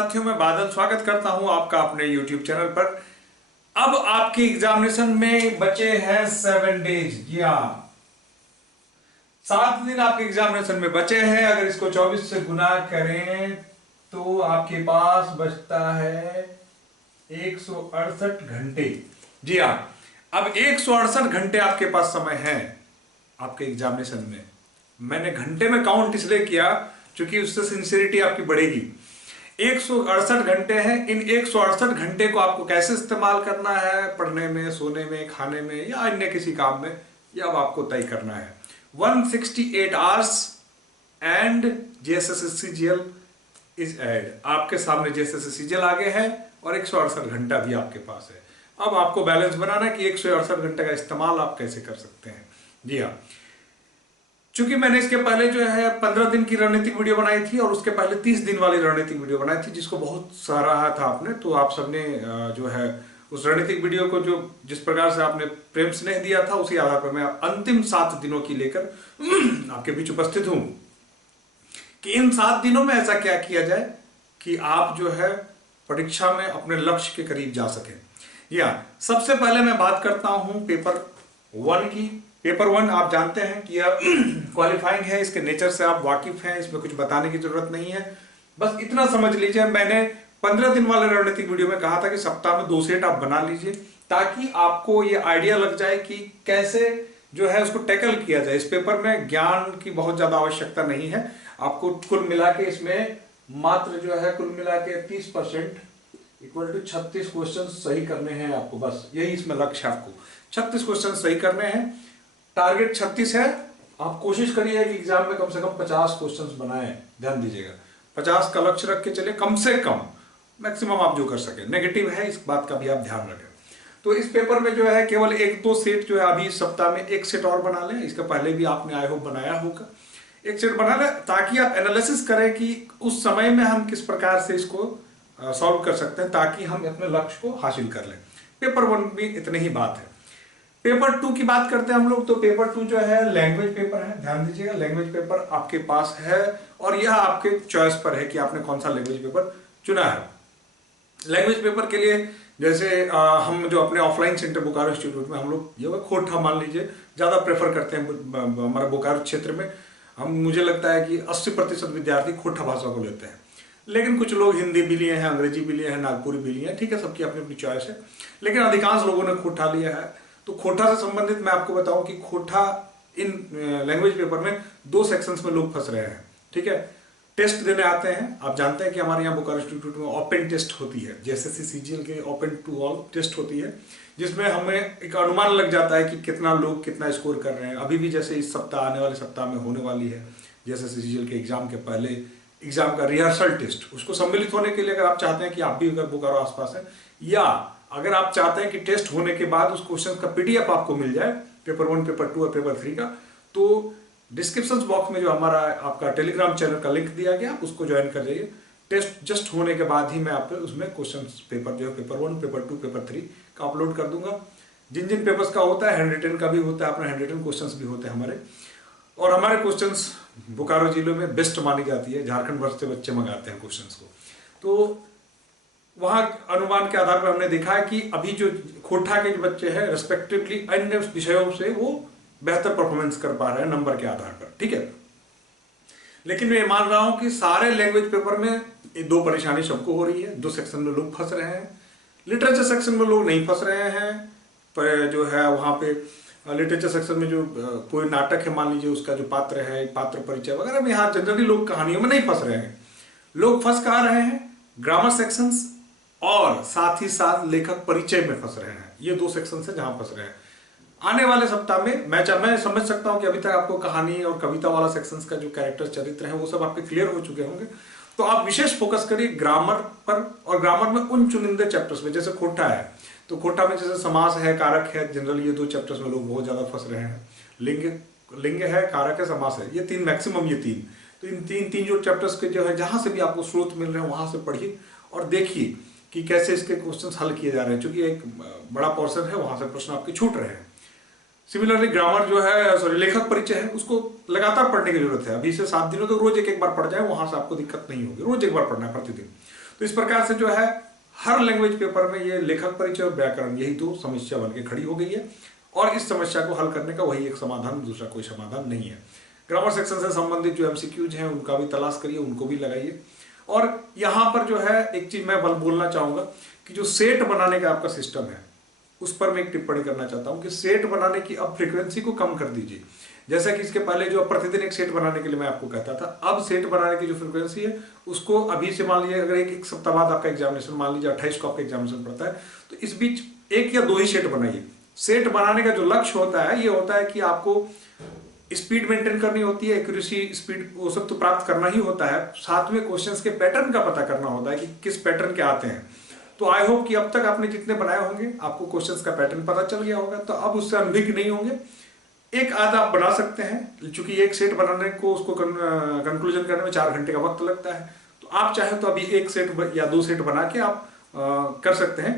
साथियों, मैं बादल स्वागत करता हूं आपका अपने YouTube चैनल पर। अब आपकी एग्जामिनेशन में बचे हैं 7 डेज। जी हाँ, 7 दिन आपके एग्जामिनेशन में बचे हैं। अगर इसको 24 से गुना करें तो आपके पास बचता है 168 घंटे। जी हाँ, अब 168 घंटे आपके पास समय है आपके एग्जामिनेशन में। मैंने घंटे में काउंट इसलिए किया क्योंकि उससे सिंसियरिटी आपकी बढ़ेगी। 168 घंटे हैं। इन 168 घंटे को आपको कैसे इस्तेमाल करना है, पढ़ने में, सोने में, खाने में या अन्य किसी काम में, यह अब आपको तय करना है। 168 hours and JSS-CGL is add. आपके सामने JSS-CGL आगे है और 168 घंटा भी आपके पास है। अब आपको बैलेंस बनाना है कि 168 घंटे का इस्तेमाल आप कैसे कर सकते हैं। जी हाँ, चूंकि मैंने इसके पहले जो है 15 दिन की रणनीतिक वीडियो बनाई थी और उसके पहले 30 दिन वाली रणनीतिक वीडियो बनाई थी, जिसको बहुत सराहा था आपने। तो आप सबने जो है उस रणनीतिक वीडियो को जो जिस प्रकार से आपने प्रेम स्नेह दिया था, उसी आधार पर मैं अंतिम 7 दिनों की लेकर आपके बीच उपस्थित हूं कि इन 7 दिनों में ऐसा क्या किया जाए कि आप जो है परीक्षा में अपने लक्ष्य के करीब जा सके। या सबसे पहले मैं बात करता हूं पेपर 1 की। पेपर 1 आप जानते हैं कि यह क्वालिफाइंग है, इसके नेचर से आप वाकिफ हैं, इसमें कुछ बताने की जरूरत नहीं है। बस इतना समझ लीजिए, मैंने 15 दिन वाले रणनीतिक वीडियो में कहा था कि सप्ताह में 2 सेट आप बना लीजिए ताकि आपको ये आइडिया लग जाए कि कैसे जो है उसको टैकल किया जाए। इस पेपर में ज्ञान की बहुत ज्यादा आवश्यकता नहीं है। आपको कुल मिला के इसमें मात्र जो है कुल मिला के 30% इक्वल टू 36 क्वेश्चन सही करने हैं आपको। बस यही इसमें लक्ष्य है, आपको 36 क्वेश्चन सही करने हैं। टारगेट 36 है। आप कोशिश करिए कि एग्जाम में कम से कम 50 क्वेश्चंस बनाएं। ध्यान दीजिएगा, 50 का लक्ष्य रख के चलिए, कम से कम, मैक्सिमम आप जो कर सके। नेगेटिव है, इस बात का भी आप ध्यान रखें। तो इस पेपर में जो है केवल 1-2 सेट जो है, अभी इस सप्ताह में 1 सेट और बना लें। इसके पहले भी आपने आई होप बनाया होगा। 1 सेट बना लें ताकि आप एनालिसिस करें कि उस समय में हम किस प्रकार से इसको सॉल्व कर सकते हैं ताकि हम अपने लक्ष्य को हासिल कर लें। पेपर 1 में इतनी ही बात है। पेपर 2 की बात करते हैं हम लोग। तो पेपर 2 जो है लैंग्वेज पेपर है। ध्यान दीजिएगा, लैंग्वेज पेपर आपके पास है और यह आपके चॉइस पर है कि आपने कौन सा लैंग्वेज पेपर चुना है। लैंग्वेज पेपर के लिए जैसे हम जो अपने ऑफलाइन सेंटर बोकारो इंस्टीट्यूट में हम लोग ये खोटा मान लीजिए ज्यादा प्रेफर करते हैं। हमारे बोकारो क्षेत्र में मुझे लगता है कि 80% विद्यार्थी खोटा भाषा को लेते हैं, लेकिन कुछ लोग हिंदी भी लिए हैं, अंग्रेजी भी लिए हैं, नागपुरी भी लिए हैं। ठीक है, सबकी अपनी अपनी चॉइस है, लेकिन अधिकांश लोगों ने खोटा लिया है। तो खोटा से संबंधित मैं आपको बताऊं कि खोटा इन लैंग्वेज पेपर में 2 सेक्शंस में लोग फंस रहे हैं। ठीक है, टेस्ट देने आते हैं। आप जानते हैं कि हमारे यहाँ बोकारो इंस्टीट्यूट में ओपन टेस्ट होती है, JSS-CGL के ओपन टू ऑल टेस्ट होती है, जिसमें हमें एक अनुमान लग जाता है कि कितना लोग कितना स्कोर कर रहे हैं। अभी भी जैसे इस सप्ताह, आने वाले सप्ताह में होने वाली है JSS-CGL के एग्जाम के पहले एग्जाम का रिहर्सल टेस्ट। उसको सम्मिलित होने के लिए अगर आप चाहते हैं कि आप भी अगर बोकारो आसपास है, या अगर आप चाहते हैं कि टेस्ट होने के बाद उस क्वेश्चन का PDF आपको मिल जाए, पेपर 1, पेपर 2 और पेपर 3 का, तो डिस्क्रिप्शन बॉक्स में जो हमारा आपका टेलीग्राम चैनल का लिंक दिया गया, उसको ज्वाइन कर जाइए। टेस्ट जस्ट होने के बाद ही मैं आपको उसमें क्वेश्चन पेपर जो है पेपर 1, पेपर 2, पेपर 3 का अपलोड कर दूंगा। जिन जिन पेपर्स का होता है, हैंड रिटन का भी होता है, अपना हैंड रिटन क्वेश्चन भी होते हैं हमारे। और हमारे क्वेश्चन बोकारो जिले में बेस्ट मानी जाती है। झारखंड भर से बच्चे मंगाते हैं क्वेश्चन को। तो वहां अनुमान के आधार पर हमने देखा है कि अभी जो खोटा के जो बच्चे हैं रेस्पेक्टिवली अन्य विषयों से वो बेहतर परफॉर्मेंस कर पा रहे हैं नंबर के आधार पर। ठीक है, लेकिन मैं मान रहा हूं कि सारे लैंग्वेज पेपर में 2 परेशानी सबको हो रही है। 2 सेक्शन में लोग फंस रहे हैं। लिटरेचर सेक्शन में लोग नहीं फंस रहे हैं, पर जो है वहां पे लिटरेचर सेक्शन में जो कोई नाटक है, मान लीजिए उसका जो पात्र है, पात्र परिचय वगैरह में, यहाँ जनरली लोग कहानियों में नहीं फंस रहे हैं। लोग फंस कहाँ रहे हैं? ग्रामर सेक्शंस और साथ ही साथ लेखक परिचय में फंस रहे हैं। ये 2 सेक्शन है जहां फंस रहे हैं। आने वाले सप्ताह में मैं समझ सकता हूं कि अभी तक आपको कहानी और कविता वाला सेक्शंस का जो कैरेक्टर चरित्र है वो सब आपके क्लियर हो चुके होंगे। तो आप विशेष फोकस करिए ग्रामर पर, और ग्रामर में उन चुनिंदे चैप्टर्स में, जैसे खोटा है तो खोटा में जैसे समास है, कारक है, जनरली ये 2 चैप्टर्स में लोग बहुत ज्यादा फंस रहे हैं। लिंग है, कारक है, समास है, ये 3 मैक्सिमम, ये 3। तो इन तीन जो चैप्टर्स के जो है जहां से भी आपको स्रोत मिल रहे हैं वहां से पढ़िए और देखिए कि कैसे इसके क्वेश्चंस हल किए जा रहे हैं, क्योंकि एक बड़ा पोर्शन है वहां से प्रश्न आपके छूट रहे हैं। सिमिलरली ग्रामर जो है, लेखक परिचय है, उसको लगातार पढ़ने की जरूरत है। अभी से 7 दिनों तक रोज एक बार पढ़ जाए, वहां से आपको दिक्कत नहीं होगी। रोज एक बार पढ़ना है प्रतिदिन। तो इस प्रकार से जो है हर लैंग्वेज पेपर में ये लेखक परिचय और व्याकरण यही दो समस्या बन के खड़ी हो गई है, और इस समस्या को हल करने का वही एक समाधान, दूसरा कोई समाधान नहीं है। ग्रामर सेक्शन से संबंधित जो एमसीक्यूज हैं उनका भी तलाश करिए, उनको भी लगाइए। और यहाँ पर जो है एक चीज मैं बोलना चाहूंगा कि जो सेट बनाने का आपका सिस्टम है उस पर मैं एक टिप्पणी करना चाहता हूं कि सेट बनाने की अब फ्रीक्वेंसी को कम कर दीजिए। जैसा कि इसके पहले जो प्रतिदिन एक सेट बनाने के लिए मैं आपको कहता था, अब सेट बनाने की जो फ्रीक्वेंसी है उसको अभी से मान लीजिए, अगर एक सप्ताह बाद आपका एग्जामिनेशन, मान लीजिए 28 को आपका एग्जामिनेशन पड़ता है, तो इस बीच 1 या 2 ही सेट बनाइए। सेट बनाने का जो लक्ष्य होता है ये होता है कि आपको स्पीड मेंटेन करनी होती है, एक्यूरेसी, स्पीड, वो सब तो प्राप्त करना ही होता है, साथ में क्वेश्चंस के पैटर्न का पता करना होता है कि किस पैटर्न के आते हैं। तो आई होप कि अब तक आपने जितने बनाए होंगे आपको क्वेश्चंस का पैटर्न पता चल गया होगा, तो अब उससे अनभिज्ञ नहीं होंगे। एक आध आप बना सकते हैं, चूंकि एक सेट बनाने को उसको कंक्लूजन करने में 4 घंटे का वक्त लगता है, तो आप चाहे तो अभी 1 सेट या 2 सेट बना के आप कर सकते हैं।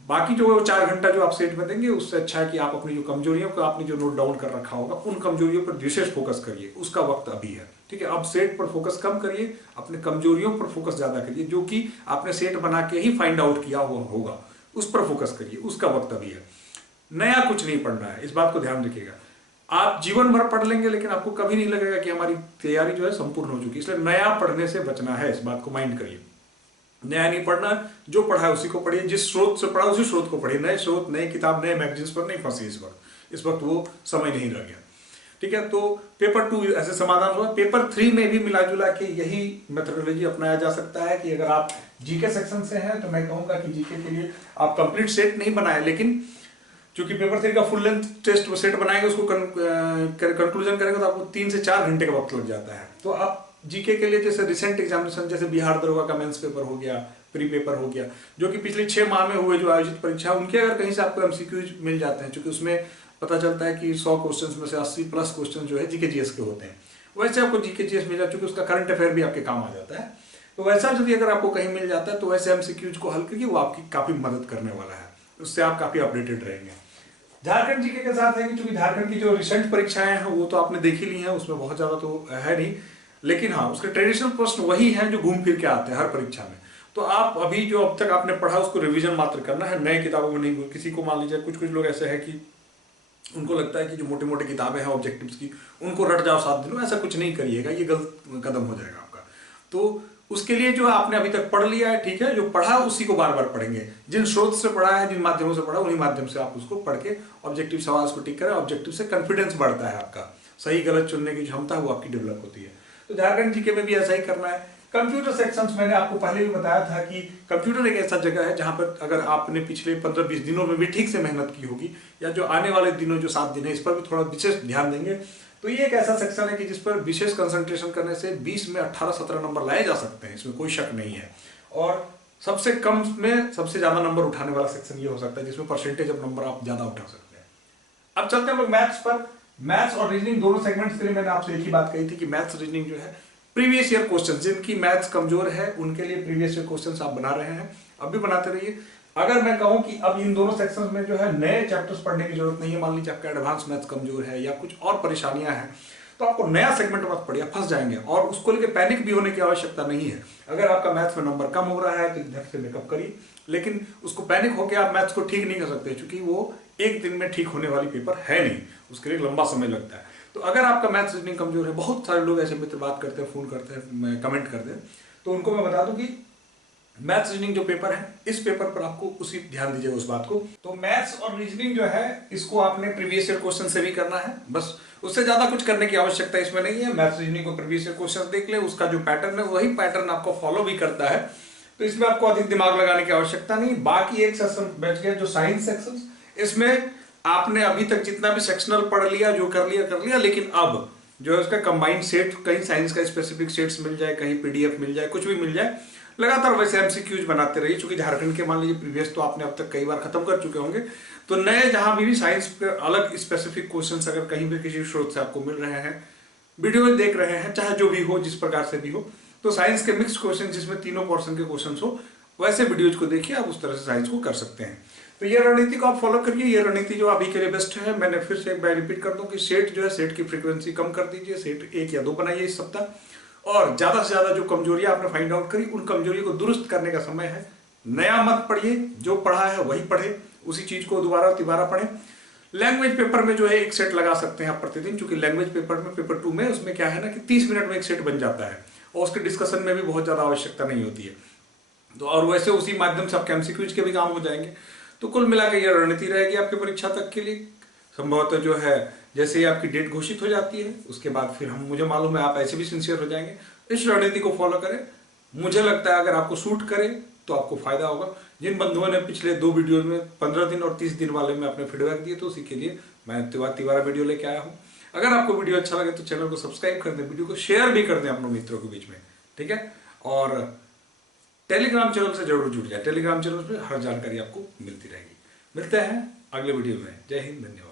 बाकी जो 4 घंटा जो आप सेट में देंगे उससे अच्छा है कि आप अपनी जो कमजोरियों को आपने जो नोट डाउन कर रखा होगा उन कमजोरियों पर विशेष फोकस करिए, उसका वक्त अभी है। ठीक है, अब सेट पर फोकस कम करिए, अपने कमजोरियों पर फोकस ज्यादा करिए, जो कि आपने सेट बना के ही फाइंड आउट किया हुआ होगा, उस पर फोकस करिए, उसका वक्त अभी है। नया कुछ नहीं पढ़ना है, इस बात को ध्यान रखिएगा। आप जीवन भर पढ़ लेंगे लेकिन आपको कभी नहीं लगेगा कि हमारी तैयारी जो है संपूर्ण हो चुकी है, इसलिए नया पढ़ने से बचना है, इस बात को माइंड करिए। नया नहीं पढ़ना, जो पढ़ा है उसी को पढ़िए, जिस स्रोत से पढ़ा उसी स्रोत को पढ़िए, नए स्रोत, नए किताब, नए मैगजीन्स पर नहीं फंसी इस वक्त वो समय नहीं रह गया। ठीक है, तो पेपर 2 ऐसे समाधान हुआ। पेपर 3 में भी मिला जुला के यही मेथोडोलॉजी अपनाया जा सकता है कि अगर आप जीके सेक्शन से हैं तो मैं कहूंगा कि जीके के लिए आप कंप्लीट सेट नहीं बनाए, लेकिन चूंकि पेपर 3 का फुल लेंथ टेस्ट सेट बनाएंगे, उसको कंक्लूजन करेंगे तो आपको 3 से 4 घंटे का वक्त लग जाता है। तो आप जीके के लिए जैसे रिसेंट एग्जामिनेशन, जैसे बिहार दरोगा का मेंस पेपर हो गया, प्री पेपर हो गया, जो कि पिछले 6 माह में हुए जो आयोजित परीक्षा, उनके अगर कहीं से आपको एमसीक्यूज मिल जाते हैं, क्योंकि उसमें पता चलता है कि 100 क्वेश्चंस में से 80+ क्वेश्चन जो है जीके जीएस के होते हैं, वैसे आपको जीके जीएस मिल जाए, चूंकि उसका करंट अफेयर भी आपके काम आ जाता है। तो वैसा यदि अगर आपको कहीं मिल जाता है तो वैसे एमसीक्यूज को हल करके वो आपकी काफी मदद करने वाला है, उससे आप काफी अपडेटेड रहेंगे। झारखंड जीके के साथ है कि चूंकि झारखंड की जो रिसेंट परीक्षाएं हैं वो तो आपने देख ही ली हैं, उसमें बहुत ज्यादा तो है नहीं, लेकिन हाँ उसके ट्रेडिशनल प्रश्न वही हैं जो घूम फिर के आते हैं हर परीक्षा में। तो आप अभी जो अब तक आपने पढ़ा उसको रिवीजन मात्र करना है, नए किताबों में नहीं। किसी को मान लीजिए कुछ लोग ऐसे हैं कि उनको लगता है कि जो मोटी मोटी किताबें हैं ऑब्जेक्टिव्स की उनको रट जाओ 7 दिनों, ऐसा कुछ नहीं करिएगा, ये गलत कदम हो जाएगा आपका। तो उसके लिए जो आपने अभी तक पढ़ लिया है, ठीक है, जो पढ़ा उसी को बार बार पढ़ेंगे, जिन स्रोत से पढ़ा है, जिन माध्यमों से पढ़ा, उन्हीं माध्यम से आप उसको पढ़ के ऑब्जेक्टिव सवाल को टिक करें। ऑब्जेक्टिव से कॉन्फिडेंस बढ़ता है, आपका सही गलत चुनने की क्षमता वो आपकी डेवलप होती है। तो झारखंड जीके में भी ऐसा ही करना है। कंप्यूटर सेक्शंस मैंने आपको पहले भी बताया था कि कंप्यूटर एक ऐसा जगह है जहां पर अगर आपने पिछले 15-20 दिनों में भी ठीक से मेहनत की होगी, या जो आने वाले दिनों जो 7 दिन है इस पर भी थोड़ा विशेष ध्यान देंगे, तो ये एक ऐसा सेक्शन है कि जिस पर विशेष कंसंट्रेशन करने से 20 में 18-17 नंबर लाए जा सकते हैं, इसमें कोई शक नहीं है। और सबसे कम में सबसे ज्यादा नंबर उठाने वाला सेक्शन ये हो सकता है जिसमें परसेंटेज ऑफ नंबर आप ज्यादा उठा सकते हैं। अब चलते हैं लोग मैथ्स पर। मैथ्स और रीजनिंग दोनों सेगमेंट्स के लिए मैंने आपसे एक ही बात कही थी कि मैथ्स रीजनिंग जो है प्रीवियस ईयर क्वेश्चन, जिनकी मैथ्स कमजोर है उनके लिए प्रीवियस ईयर क्वेश्चन आप बना रहे हैं, अब भी बनाते रहिए। अगर मैं कहूं कि अब इन दोनों सेक्शंस में जो है नए चैप्टर्स पढ़ने की जरूरत नहीं है, मान लीजिए आपका एडवांस मैथ्स कमजोर है या कुछ और परेशानियां हैं, तो आपको नया सेगमेंट मत पढ़िए, फंस जाएंगे, और उसको लेकर पैनिक भी होने की आवश्यकता नहीं है। अगर आपका मैथ्स में नंबर कम हो रहा है तो इधर से मेकअप करिए, लेकिन उसको पैनिक होकर आप मैथ्स को ठीक नहीं कर सकते, क्योंकि वो एक दिन में ठीक होने वाली पेपर है नहीं, उसके लिए लंबा समय लगता है। तो अगर आपका मैथ्स रीजनिंग कमजोर है, बहुत सारे लोग ऐसे मित्र बात करते हैं, फोन करते हैं, कमेंट करते हैं, तो उनको मैं बता दूं कि मैथ्स रीजनिंग जो पेपर है, इस पेपर पर आपको उसी ध्यान दीजिएगा उस बात को। तो मैथ्स और रीजनिंग जो है इसको आपने प्रीवियस ईयर क्वेश्चन से भी करना है, बस उससे ज्यादा कुछ करने की आवश्यकता इसमें नहीं है। मैथ्स रीजनिंग को प्रीवियस ईयर क्वेश्चन देख ले, उसका जो पैटर्न है वही पैटर्न आपको फॉलो भी करता है, तो इसमें आपको अधिक दिमाग लगाने की आवश्यकता नहीं। बाकी एक सेक्शन बच गया जो साइंस सेक्शन, इसमें आपने अभी तक जितना भी सेक्शनल पढ़ लिया, जो कर लिया, लेकिन अब जो है उसका कंबाइंड सेट, कहीं साइंस का स्पेसिफिक सेट्स मिल जाए, कहीं पीडीएफ मिल जाए, कुछ भी मिल जाए, लगातार वैसे एमसीक्यूज बनाते रहिए। चूंकि झारखंड के मान लीजिए प्रीवियस तो आपने अब तक कई बार खत्म कर चुके होंगे, तो नए जहां भी साइंस पे अलग स्पेसिफिक क्वेश्चंस अगर कहीं भी किसी स्रोत से आपको मिल रहे हैं, वीडियो देख रहे हैं, चाहे जो भी हो, जिस प्रकार से भी हो, तो साइंस के मिक्स क्वेश्चन जिसमें तीनों पोर्शन के क्वेश्चन हो, वैसे वीडियोज को देखिए, आप उस तरह से साइंस को कर सकते हैं। तो ये रणनीति को आप फॉलो करिए, ये रणनीति जो अभी के लिए बेस्ट है। मैंने फिर से एक बार रिपीट कर दूं कि सेट जो है, सेट की फ्रीक्वेंसी कम कर दीजिए, सेट 1 या 2 बनाइए इस सप्ताह, और ज्यादा से ज्यादा जो कमजोरियां आपने फाइंड आउट करी उन कमजोरियों को दुरुस्त करने का समय है। नया मत पढ़िए, जो पढ़ा है वही पढ़े, उसी चीज को दोबारा तिबारा पढ़े। लैंग्वेज पेपर में जो है एक सेट लगा सकते हैं आप प्रतिदिन, क्योंकि लैंग्वेज पेपर में पेपर 2 में उसमें क्या है ना कि 30 मिनट में एक सेट बन जाता है और उसके डिस्कशन में भी बहुत ज्यादा आवश्यकता नहीं होती है। तो और वैसे उसी माध्यम से आपके एमसीक्यूज के भी काम हो जाएंगे। तो कुल मिलाकर यह रणनीति रहेगी आपकी परीक्षा तक के लिए। संभवतः जो है जैसे ही आपकी डेट घोषित हो जाती है उसके बाद फिर हम, मुझे मालूम है आप ऐसे भी सिंसियर हो जाएंगे। इस रणनीति को फॉलो करें, मुझे लगता है अगर आपको सूट करे तो आपको फायदा होगा। जिन बंधुओं ने पिछले 2 वीडियो में 15 दिन और 30 दिन वाले में अपने फीडबैक दिए तो उसी के लिए मैं तिवारा वीडियो लेके आया हूँ। अगर आपको वीडियो अच्छा लगे तो चैनल को सब्सक्राइब कर दें, वीडियो को शेयर भी कर दें अपने मित्रों के बीच में, ठीक है। और टेलीग्राम चैनल से जरूर जुड़ जाए, टेलीग्राम चैनल पर हर जानकारी आपको मिलती रहेगी। मिलते हैं अगले वीडियो में। जय हिंद, धन्यवाद।